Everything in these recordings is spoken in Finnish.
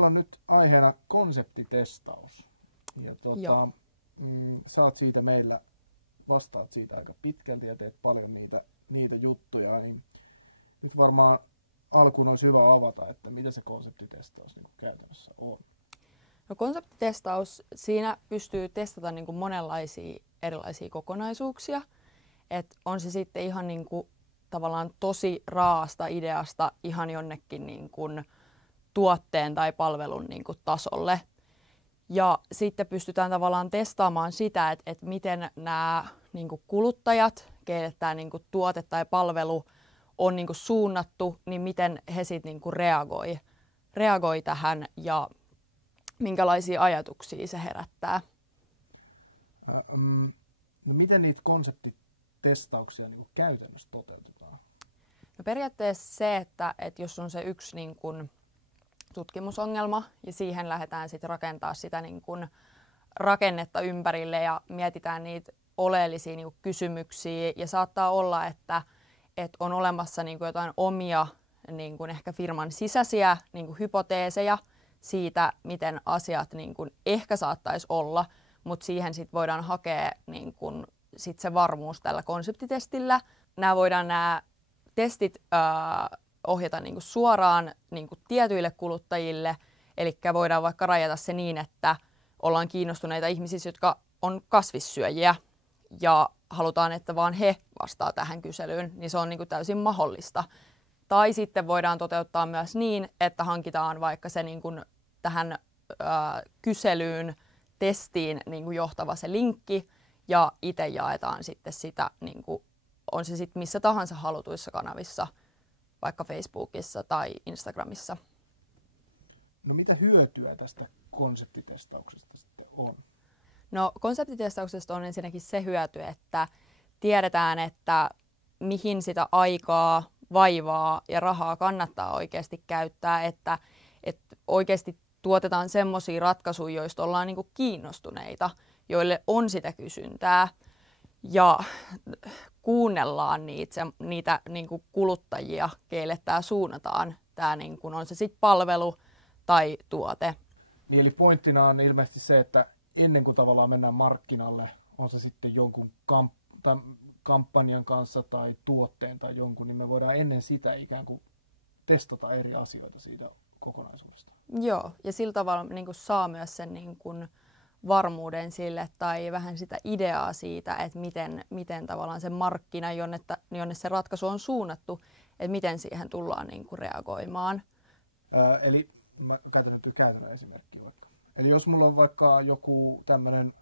meillä on nyt aiheena konseptitestaus. Ja saat siitä meillä, vastaat siitä aika pitkälti ja teet paljon niitä juttuja. Niin nyt varmaan alkuun olisi hyvä avata, että mitä se konseptitestaus niin kuin käytännössä on. No konseptitestaus, siinä pystyy testata niin kuin monenlaisia erilaisia kokonaisuuksia. Et on se sitten ihan niin kuin tavallaan tosi raasta ideasta ihan jonnekin niin kuin tuotteen tai palvelun niin kuin tasolle. Ja sitten pystytään tavallaan testaamaan sitä, että miten nämä niin kuin kuluttajat, keille tämä niin kuin tuote tai palvelu on niin kuin suunnattu, niin miten he sitten niin kuin reagoi tähän ja minkälaisia ajatuksia se herättää. No miten niitä konseptitestauksia niin kuin käytännössä toteutetaan? No periaatteessa se, että jos on se yksi niin kuin tutkimusongelma ja siihen lähdetään sitten rakentaa sitä niin kuin rakennetta ympärille ja mietitään niitä oleellisia niin kuin kysymyksiä ja saattaa olla, että on olemassa niin kuin jotain omia niin kuin ehkä firman sisäisiä niin kuin hypoteeseja siitä, miten asiat niin kuin ehkä saattaisi olla, mutta siihen sitten voidaan hakea niin kuin sit se varmuus tällä konseptitestillä. Nämä testit ohjata niin kuin suoraan niin kuin tietyille kuluttajille, eli voidaan vaikka rajata se niin, että ollaan kiinnostuneita ihmisistä, jotka on kasvissyöjiä ja halutaan, että vaan he vastaa tähän kyselyyn, niin se on niin kuin täysin mahdollista. Tai sitten voidaan toteuttaa myös niin, että hankitaan vaikka se niin kuin tähän kyselyyn, testiin niin kuin johtava se linkki ja itse jaetaan sitten sitä, niin kuin, on se sitten missä tahansa halutuissa kanavissa, vaikka Facebookissa tai Instagramissa. No mitä hyötyä tästä konseptitestauksesta sitten on? No konseptitestauksesta on ensinnäkin se hyöty, että tiedetään, että mihin sitä aikaa, vaivaa ja rahaa kannattaa oikeasti käyttää, että oikeasti tuotetaan semmoisia ratkaisuja, joista ollaan niinku kiinnostuneita, joille on sitä kysyntää ja kuunnellaan niitä niinku kuluttajia, keille tämä suunnataan. Tämä niinku, on se sitten palvelu tai tuote. Niin, eli pointtina on ilmeisesti se, että ennen kuin tavallaan mennään markkinalle, on se sitten jonkun kampanjan kanssa tai tuotteen tai jonkun, niin me voidaan ennen sitä ikään kuin testata eri asioita siitä kokonaisuudesta. Joo, ja sillä tavalla niin kuin saa myös sen niin kuin varmuuden sille tai vähän sitä ideaa siitä, että miten tavallaan se markkina, jonne se ratkaisu on suunnattu, että miten siihen tullaan niin kuin reagoimaan. Eli mä käytän nyt käytännön esimerkkiä vaikka. Eli jos mulla on vaikka joku tämmöinen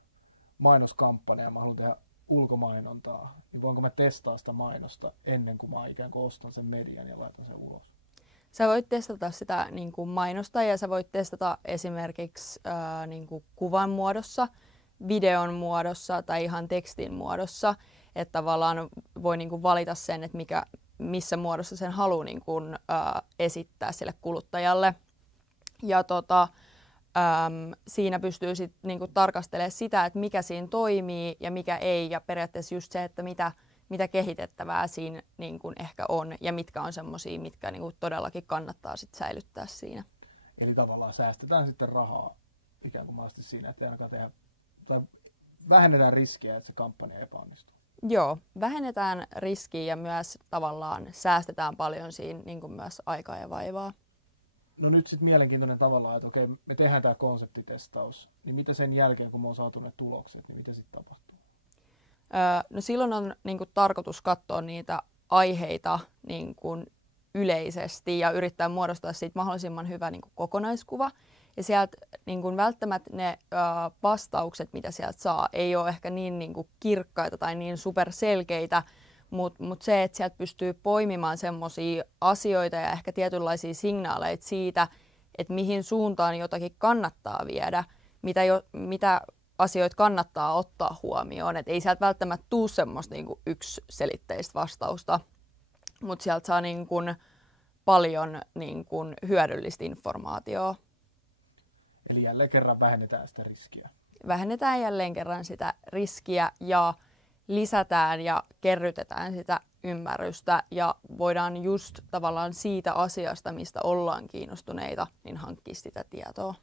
mainoskampanja ja mä haluan tehdä ulkomainontaa, niin voinko mä testaa sitä mainosta ennen kuin mä ikään kuin ostan sen median ja laitan sen ulos? Sä voit testata sitä niin kuin mainosta ja sä voit testata esimerkiksi niin kuin kuvan muodossa, videon muodossa tai ihan tekstin muodossa. Että tavallaan voi niin kuin valita sen, että missä muodossa sen haluaa niin kuin, esittää sille kuluttajalle. Ja siinä pystyy sit niin kuin tarkastelemaan sitä, että mikä siinä toimii ja mikä ei. Ja periaatteessa just se, että mitä kehitettävää siinä niin kuin ehkä on ja mitkä on semmoisia, mitkä niin kuin todellakin kannattaa sit säilyttää siinä. Eli tavallaan säästetään sitten rahaa ikään kuin mahdollisesti siinä, että ei ainakaan tehdä, tai vähennetään riskiä, että se kampanja epäonnistuu. Joo, vähennetään riskiä ja myös tavallaan säästetään paljon siinä niin kuin myös aikaa ja vaivaa. No nyt sitten mielenkiintoinen tavallaan, että okei, me tehdään tämä konseptitestaus, niin mitä sen jälkeen, kun me on saatu ne tulokset, niin mitä sitten tapahtuu? No silloin on niin kuin tarkoitus katsoa niitä aiheita niin kuin yleisesti ja yrittää muodostaa siitä mahdollisimman hyvä niin kuin kokonaiskuva. Ja sieltä niin kuin välttämättä ne vastaukset, mitä sieltä saa, ei ole ehkä niin kuin kirkkaita tai niin superselkeitä, mutta se, että sieltä pystyy poimimaan semmoisia asioita ja ehkä tietynlaisia signaaleita siitä, että mihin suuntaan jotakin kannattaa viedä, mitä asioita kannattaa ottaa huomioon. Et ei sieltä välttämättä tule semmoista niinku yksiselitteistä vastausta, mutta sieltä saa niinku paljon niinku hyödyllistä informaatiota. Eli jälleen kerran vähennetään sitä riskiä. Vähennetään jälleen kerran sitä riskiä ja lisätään ja kerrytetään sitä ymmärrystä ja voidaan just tavallaan siitä asiasta, mistä ollaan kiinnostuneita, niin hankkia sitä tietoa.